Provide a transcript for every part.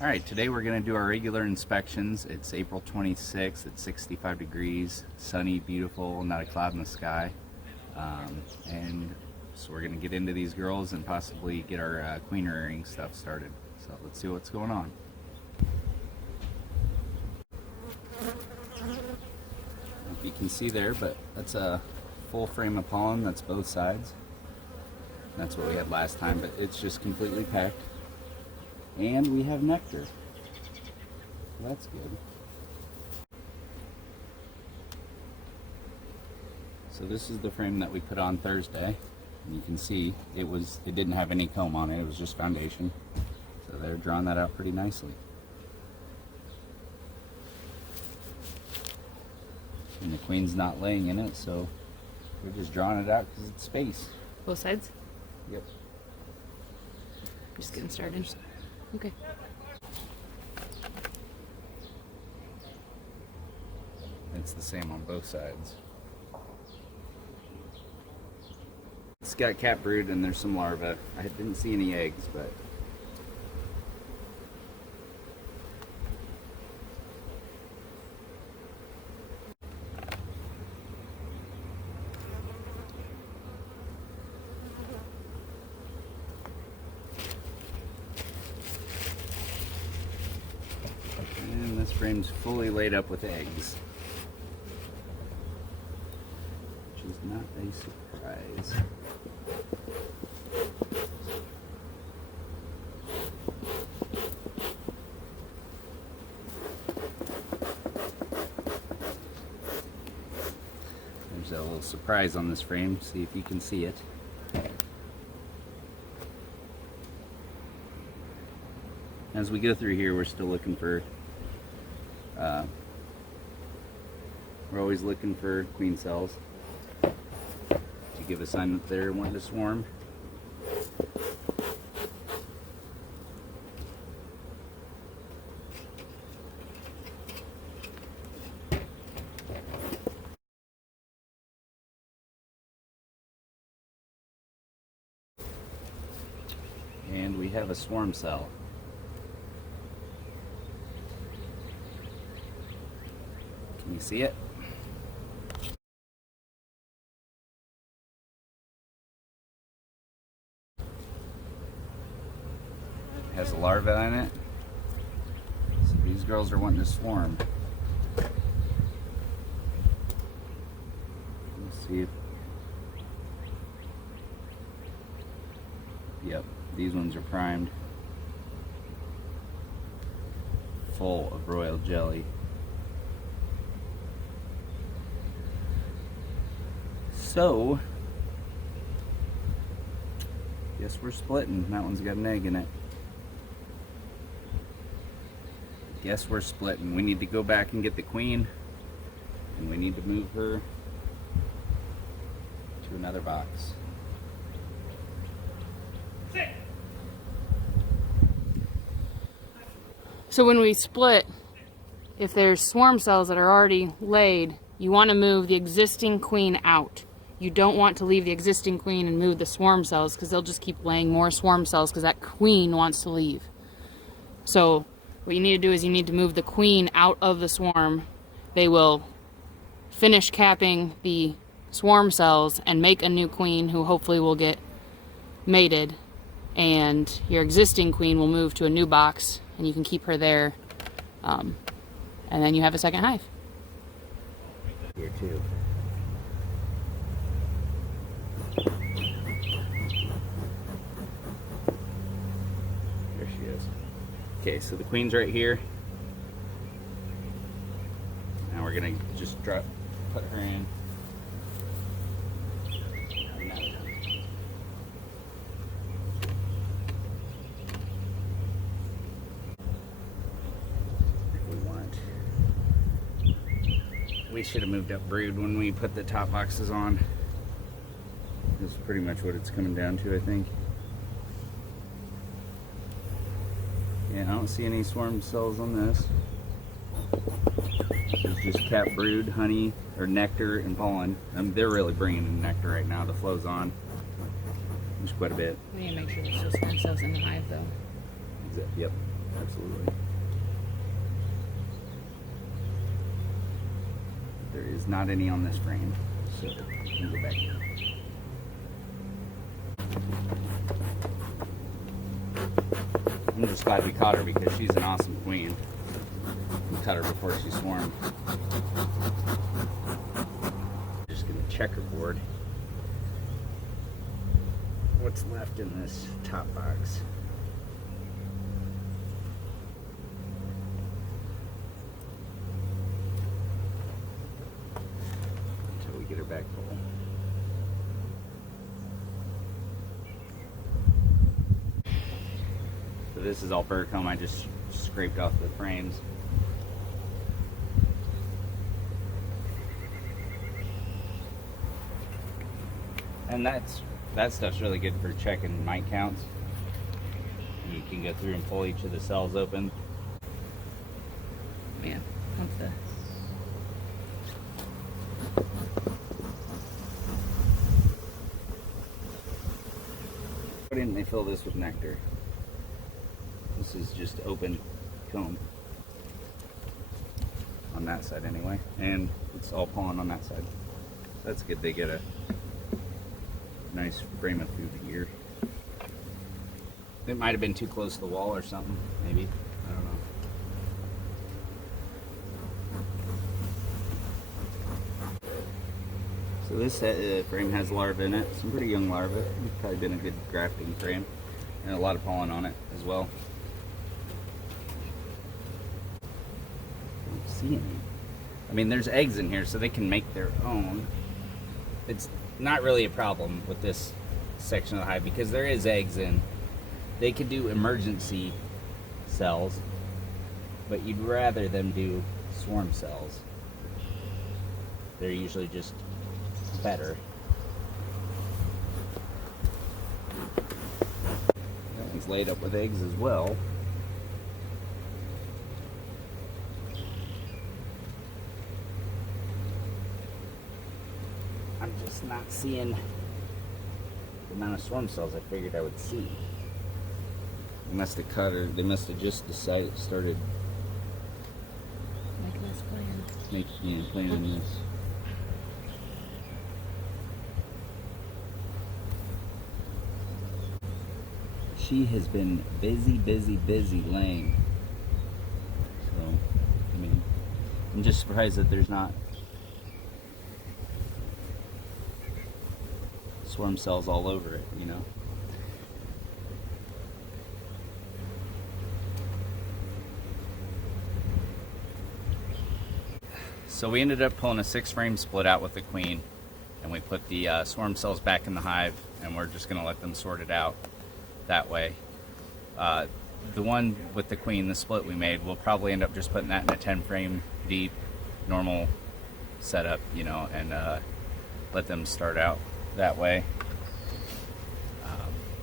Alright, today we're going to do our regular inspections. It's April 26th, it's 65 degrees, sunny, beautiful, not a cloud in the sky. And so we're going to get into these girls and possibly get our queen rearing stuff started. So let's see what's going on. If you can see there, but that's a full frame of pollen, that's both sides. That's what we had last time, but it's just completely packed. And we have nectar. So that's good. So this is the frame that we put on Thursday. And you can see it didn't have any comb on it, it was just foundation. So they're drawing that out pretty nicely. And the queen's not laying in it, so we're just drawing it out because it's space. Both sides? Yep. Just getting started. Okay. It's the same on both sides. It's got cat brood and there's some larvae. I didn't see any eggs, but and this frame's fully laid up with eggs, which is not a surprise. There's a little surprise on this frame, see if you can see it. As we go through here, we're still looking for we're always looking for queen cells to give a sign that they're wanting to swarm. And we have a swarm cell. Can you see it? It has a larva in it. So these girls are wanting to swarm. Let's see if... Yep, these ones are primed. Full of royal jelly. So, guess we're splitting. That one's got an egg in it. Guess we're splitting. We need to go back and get the queen, and we need to move her to another box. So when we split, if there's swarm cells that are already laid, you want to move the existing queen out. You don't want to leave the existing queen and move the swarm cells because they'll just keep laying more swarm cells because that queen wants to leave. So what you need to do is you need to move the queen out of the swarm. They will finish capping the swarm cells and make a new queen who hopefully will get mated, and your existing queen will move to a new box and you can keep her there, and then you have a second hive. Here too. There she is. Okay, so the queen's right here. Now we're gonna just put her in. We should have moved up brood when we put the top boxes on. This is pretty much what it's coming down to, I think. Yeah, I don't see any swarm cells on this. It's just cap brood, honey, or nectar and pollen. They're really bringing in nectar right now. The flow's on. There's quite a bit. We need to make sure there's still swarm cells in the hive, though. Yep. Absolutely. There is not any on this frame, so we can go back. I'm just glad we caught her because she's an awesome queen. We cut her before she swarmed. Just gonna checkerboard what's left in this top box. Until we get her back full. So this is all bird comb I just scraped off the frames. And that stuff's really good for checking mite counts. You can go through and pull each of the cells open. Man, what's that? Why didn't they fill this with nectar? This is just open comb. On that side anyway. And it's all pollen on that side. That's good, they get a nice frame of food here. It might have been too close to the wall or something, maybe. I don't know. So this frame has larvae in it, some pretty young larvae. It's probably been a good grafting frame. And a lot of pollen on it as well. I don't see any. I mean, there's eggs in here, so they can make their own. It's not really a problem with this section of the hive because there is eggs in. They could do emergency cells, but you'd rather them do swarm cells. They're usually just better. That one's laid up with eggs as well. I'm just not seeing the amount of swarm cells I figured I would see. They must have cut her. They must have just started Making us plan. planning this. She has been busy laying. So, I mean, I'm just surprised that there's not swarm cells all over it, you know? So we ended up pulling a 6-frame split out with the queen, and we put the swarm cells back in the hive, and we're just gonna let them sort it out that way. The one with the queen, the split we made, we'll probably end up just putting that in a 10-frame deep, normal setup, you know, and let them start out that way.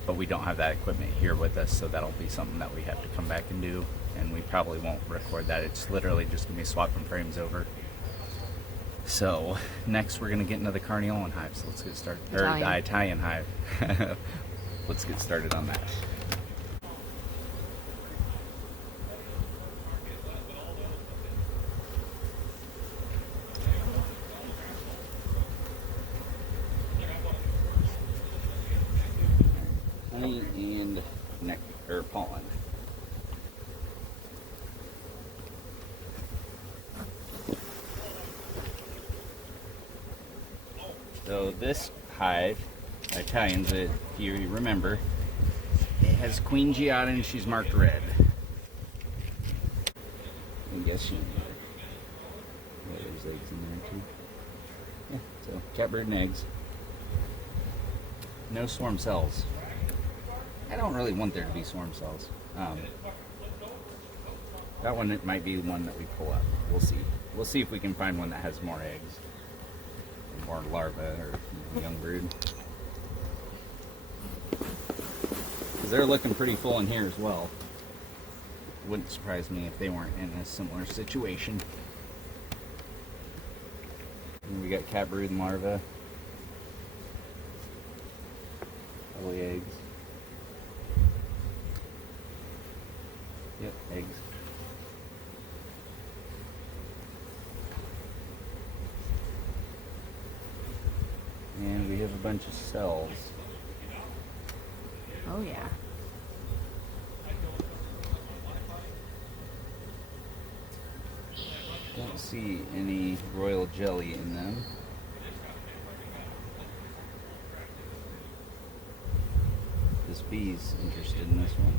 But we don't have that equipment here with us, so that'll be something that we have to come back and do, and we probably won't record that. It's literally just gonna be swapping frames over. So next we're gonna get into the Carniolan Hive, so let's get started. Or the Italian Hive. Let's get started on that. Honey and nectar, or pollen. So this hive, Italians, if you remember, it has Queen Giada and she's marked red. I guess you know. Yeah, there's eggs in there too. Yeah, so catbird and eggs. No swarm cells. I don't really want there to be swarm cells. That one, it might be one that we pull up. We'll see. We'll see if we can find one that has more eggs. Or larvae or young brood. Because they're looking pretty full in here as well. Wouldn't surprise me if they weren't in a similar situation. And we got cat brood and larvae. Probably eggs. Yep. bunch of cells. Oh yeah. Don't see any royal jelly in them. This bee's interested in this one.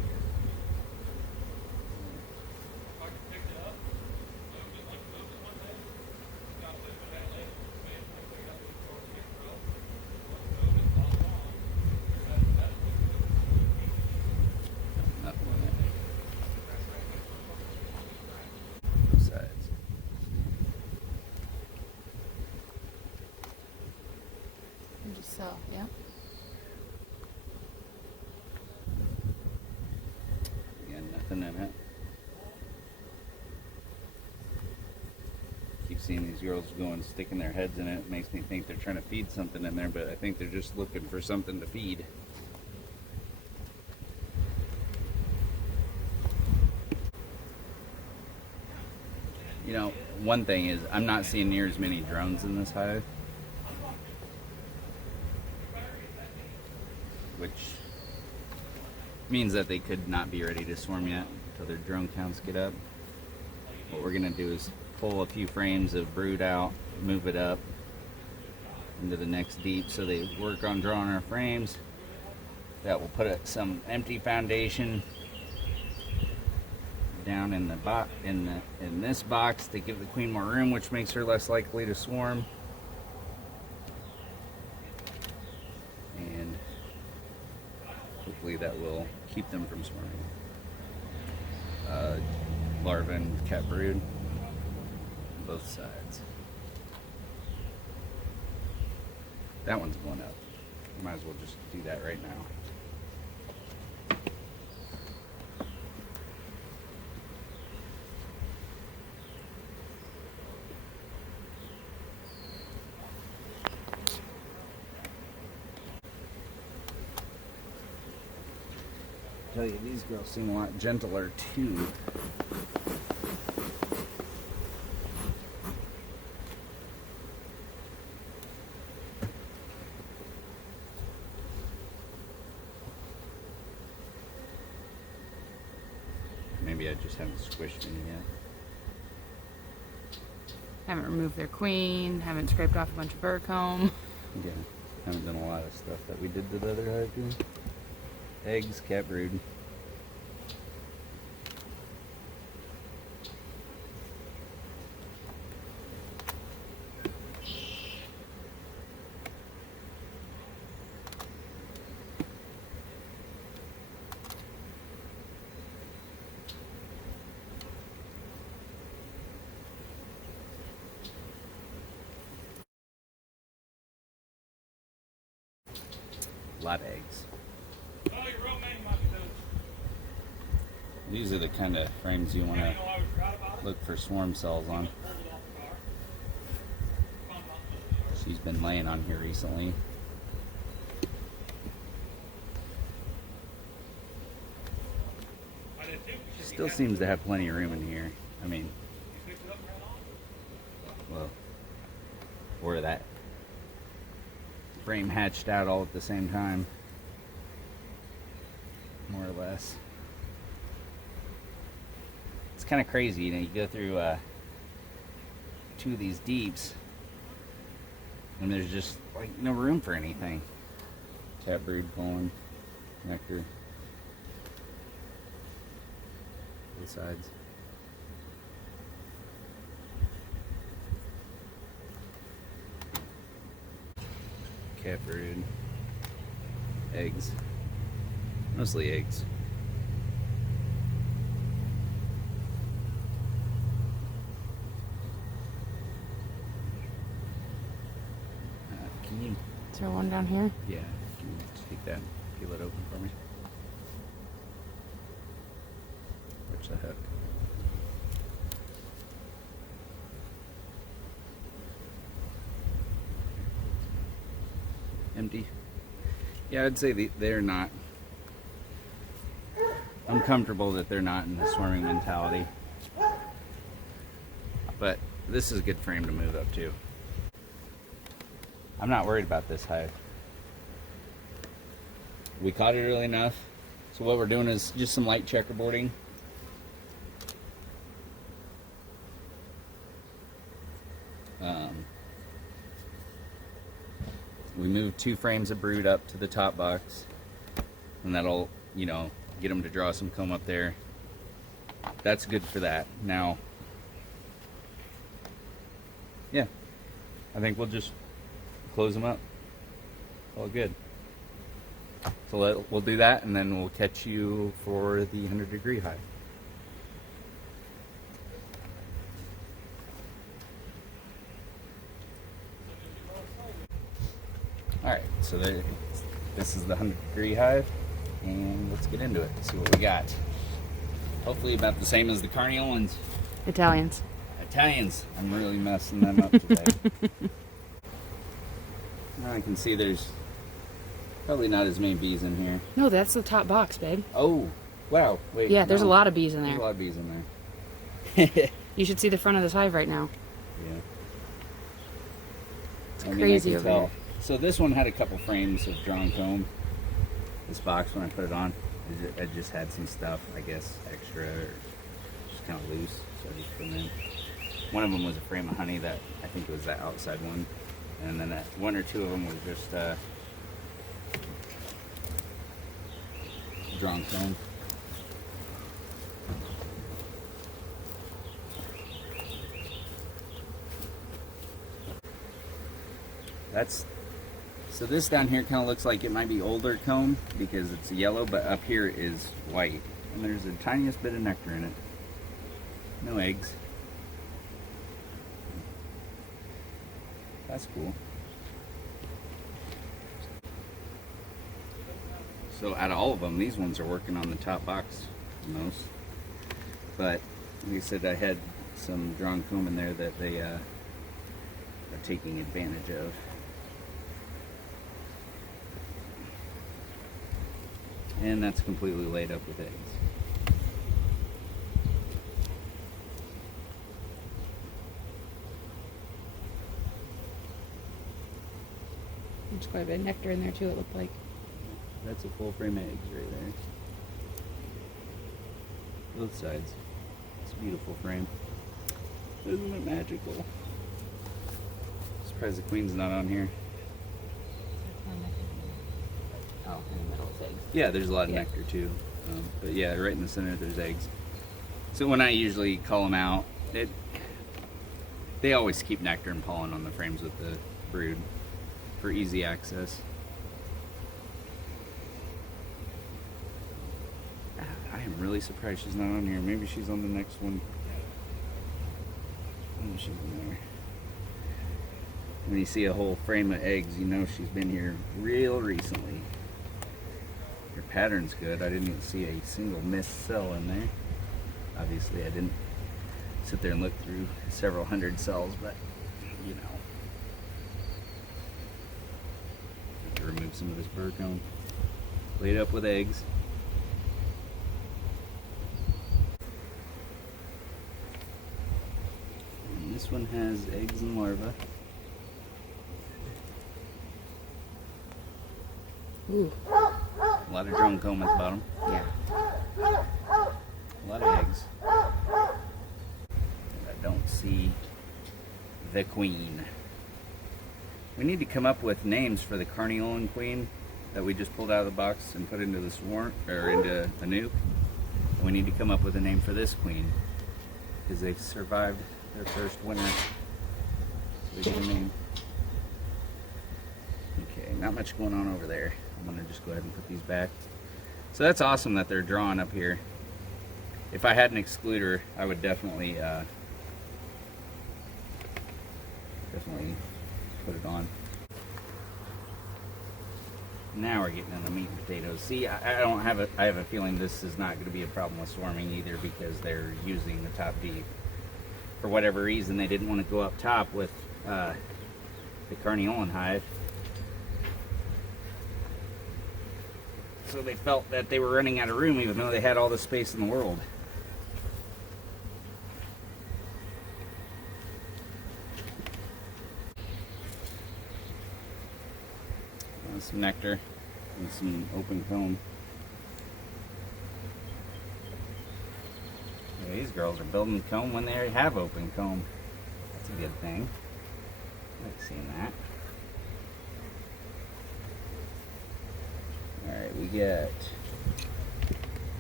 Nothing in it. Both sides. Just so, yeah. Again, nothing in it. Keep seeing these girls going, sticking their heads in it. It makes me think they're trying to feed something in there, but I think they're just looking for something to feed. You know, one thing is I'm not seeing near as many drones in this hive, which means that they could not be ready to swarm yet until their drone counts get up. What we're gonna do is pull a few frames of brood out, move it up into the next deep so they work on drawing our frames. That will put some empty foundation down in the in this box to give the queen more room, which makes her less likely to swarm. And hopefully that will keep them from swarming. Larva and cat brood, both sides. That one's going up. Might as well just do that right now. I tell you, these girls seem a lot gentler too. Maybe I just haven't squished any yet. Haven't removed their queen, haven't scraped off a bunch of burr comb. Yeah, haven't done a lot of stuff that we did to the other hive too. Eggs, cat brood. A lot of eggs. These are the kind of frames you want to look for swarm cells on. She's been laying on here recently. She still seems to have plenty of room in here. I mean, well, or that frame hatched out all at the same time, more or less. It's kind of crazy, you know, you go through two of these deeps and there's just like no room for anything. Cat brood pulling, nectar, both sides. Cat brood, eggs, mostly eggs. Can you? Is there one down here? Yeah. Can you take that and peel it open for me? Where's the hook? Empty. Yeah, I'd say they're not. I'm comfortable that they're not in the swarming mentality. But this is a good frame to move up to. I'm not worried about this hive. we caught it early enough. So what we're doing is just some light checkerboarding. We moved 2 frames of brood up to the top box, and that'll, you know, get them to draw some comb up there. That's good for that. Now, yeah, I think we'll just close them up. All good. So we'll do that, and then we'll catch you for the 100-degree hive. Alright, so this is the 100-degree hive, and let's get into it, see what we got. Hopefully about the same as the Carniolans. Italians. Italians. I'm really messing them up today. Now I can see there's probably not as many bees in here. No, that's the top box, babe. Oh, wow. Wait. Yeah, there's a lot of bees in there. There's a lot of bees in there. You should see the front of this hive right now. Yeah. It's crazy over there. So this one had a couple frames of drawn comb. This box, when I put it on, it just had some stuff, I guess, extra, or just kind of loose, so I just put them in. One of them was a frame of honey that, I think it was that outside one. And then one or two of them was just drawn comb. So this down here kind of looks like it might be older comb because it's yellow, but up here is white. And there's the tiniest bit of nectar in it. No eggs. That's cool. So out of all of them, these ones are working on the top box the most. But like I said, I had some drawn comb in there that they are taking advantage of. And that's completely laid up with eggs. There's quite a bit of nectar in there too, it looked like. That's a full frame of eggs right there. Both sides. It's a beautiful frame. Isn't it magical? Surprised the queen's not on here. Oh, in the middle is eggs. Yeah, there's a lot of nectar too. But yeah, right in the center there's eggs. So when I usually call them out, they always keep nectar and pollen on the frames with the brood for easy access. I am really surprised she's not on here. Maybe she's on the next one. Oh, she's in there. When you see a whole frame of eggs, you know she's been here real recently. Her pattern's good. I didn't even see a single missed cell in there. Obviously, I didn't sit there and look through several hundred cells, but you know. Have to remove some of this burr comb. Laid up with eggs. And this one has eggs and larvae. Ooh. A lot of drone comb at the bottom. Yeah. A lot of eggs. I don't see the queen. We need to come up with names for the Carniolan queen that we just pulled out of the box and put into the swarm, or into the nuke. We need to come up with a name for this queen because they survived their first winter. So we get a name. Okay, not much going on over there. I'm gonna just go ahead and put these back. So that's awesome that they're drawn up here. If I had an excluder, I would definitely put it on. Now we're getting into meat and potatoes. See, I have a feeling this is not going to be a problem with swarming either because they're using the top deep. For whatever reason, they didn't want to go up top with the Carniolan hive. So they felt that they were running out of room even though they had all the space in the world. Some nectar. and some open comb. Yeah, these girls are building comb when they already have open comb. That's a good thing. I like seeing that. Alright, we got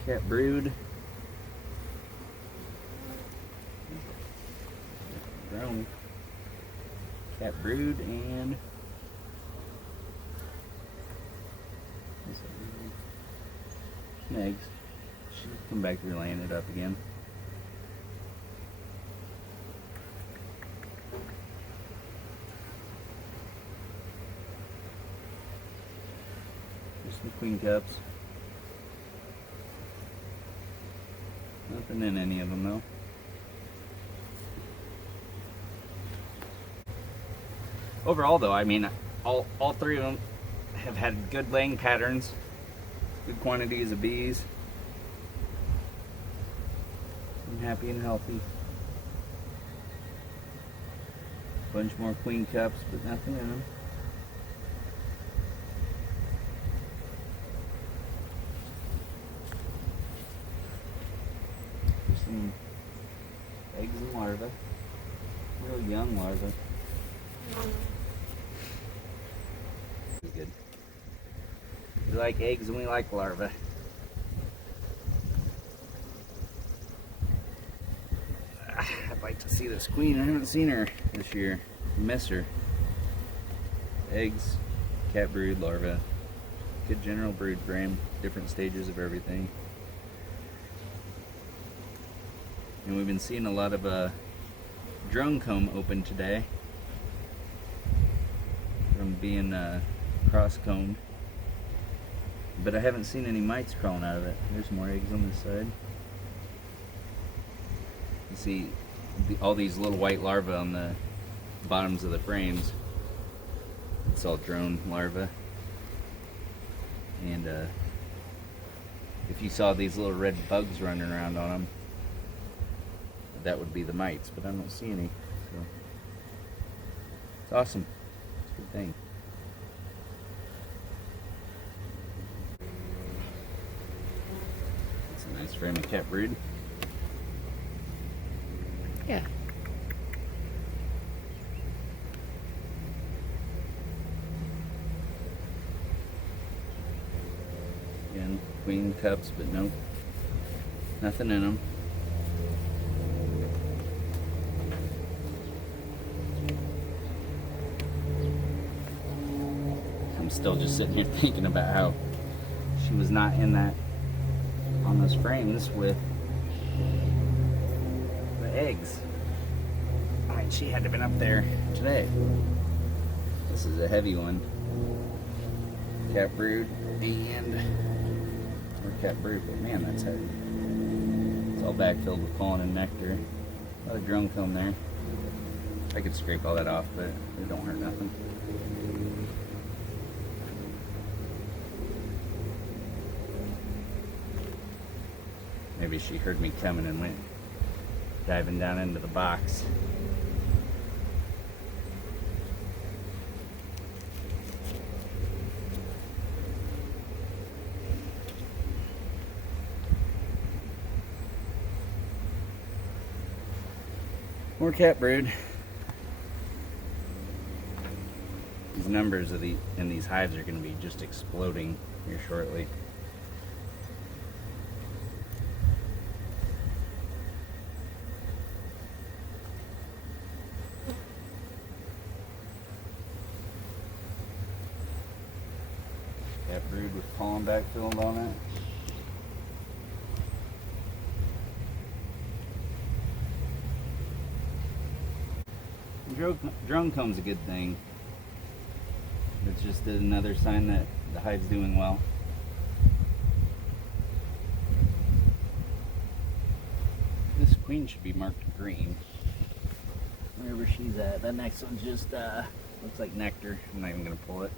cat brood. Drone. Cat brood and some eggs. She'll come back through laying it up again. There's some queen cups. Nothing in any of them though. Overall though, I mean, all three of them have had good laying patterns, good quantities of bees. I'm happy and healthy. Bunch more queen cups, but nothing in them. There's some eggs and larvae, real young larvae. Good. We like eggs and we like larvae. I'd like to see this queen. I haven't seen her this year. I miss her. Eggs, cat brood, larvae. Good general brood frame. Different stages of everything. And we've been seeing a lot of drone comb open today. From being cross-combed, but I haven't seen any mites crawling out of it. There's more eggs on this side. You see all these little white larvae on the bottoms of the frames. It's all drone larvae. And if you saw these little red bugs running around on them, that would be the mites, but I don't see any. So it's awesome. Good thing. It's a nice frame of cat brood. Yeah. Again, queen cups, but no, nothing in them. I'm still just sitting here thinking about how she was not in that on those frames with the eggs. I mean, she had to have been up there today. This is a heavy one. Cat brood and or cat brood, but man, that's heavy. It's all backfilled with pollen and nectar. A lot of drone comb there. I could scrape all that off, but it don't hurt nothing. Maybe she heard me coming and went diving down into the box. More cat brood. These numbers of in these hives are going to be just exploding here shortly. Cat brood with pollen backfilled on it. Drone comb's a good thing. It's just another sign that the hive's doing well. This queen should be marked green. Wherever she's at. That next one's just looks like nectar. I'm not even gonna pull it.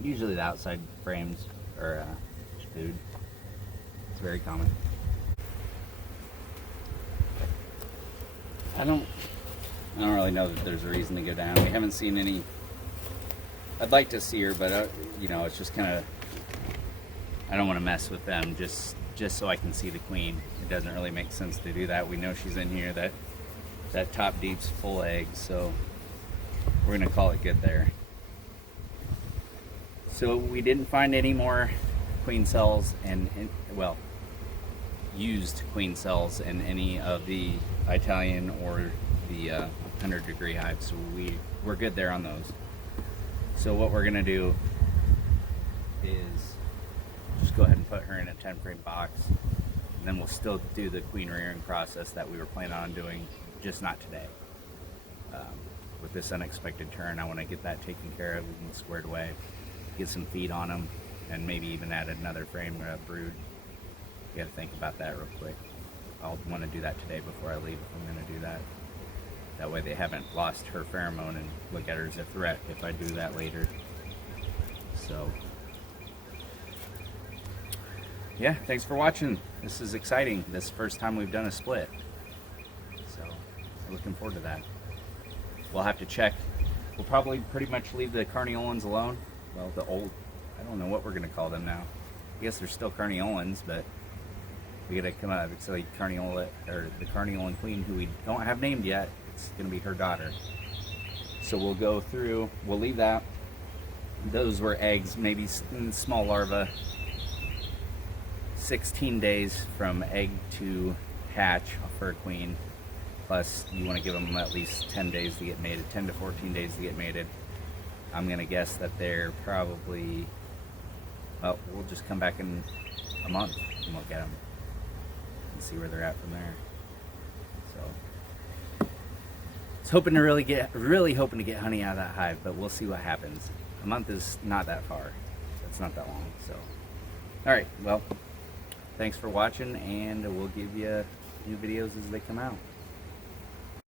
Usually the outside frames are food. It's very common. I don't really know that there's a reason to go down. We haven't seen any I'd like to see her, but you know, it's just kind of, I don't want to mess with them just so I can see the queen. It doesn't really make sense to do that. We know she's in here. That top deep's full eggs, so we're gonna call it good there. So we didn't find any more queen cells and well, used queen cells in any of the Italian or the 100-degree hives, so we're good there on those. So what we're gonna do is just go ahead and put her in a 10-frame box, and then we'll still do the queen rearing process that we were planning on doing, just not today. With this unexpected turn, I want to get that taken care of and squared away, get some feed on them, and maybe even add another frame brood. You got to think about that real quick. I'll want to do that today before I leave if I'm going to do that. That way they haven't lost her pheromone and look at her as a threat if I do that later. So, yeah, thanks for watching. This is exciting. This is the first time we've done a split. So, I'm looking forward to that. We'll have to check. We'll probably pretty much leave the Carniolans alone. Well, the old, I don't know what we're going to call them now. I guess they're still Carniolans, but we got to come up. It's like Carniola, or the Carniolan queen, who we don't have named yet. It's going to be her daughter. So we'll go through, we'll leave that. Those were eggs, maybe small larvae. 16 days from egg to hatch for a queen. Plus, you want to give them at least 10 days to get mated, 10 to 14 days to get mated. I'm going to guess that they're probably, well, we'll just come back in a month and look at them and see where they're at from there. So, I was hoping to really hoping to get honey out of that hive, but we'll see what happens. A month is not that far. It's not that long. So, all right, well, thanks for watching, and we'll give you new videos as they come out.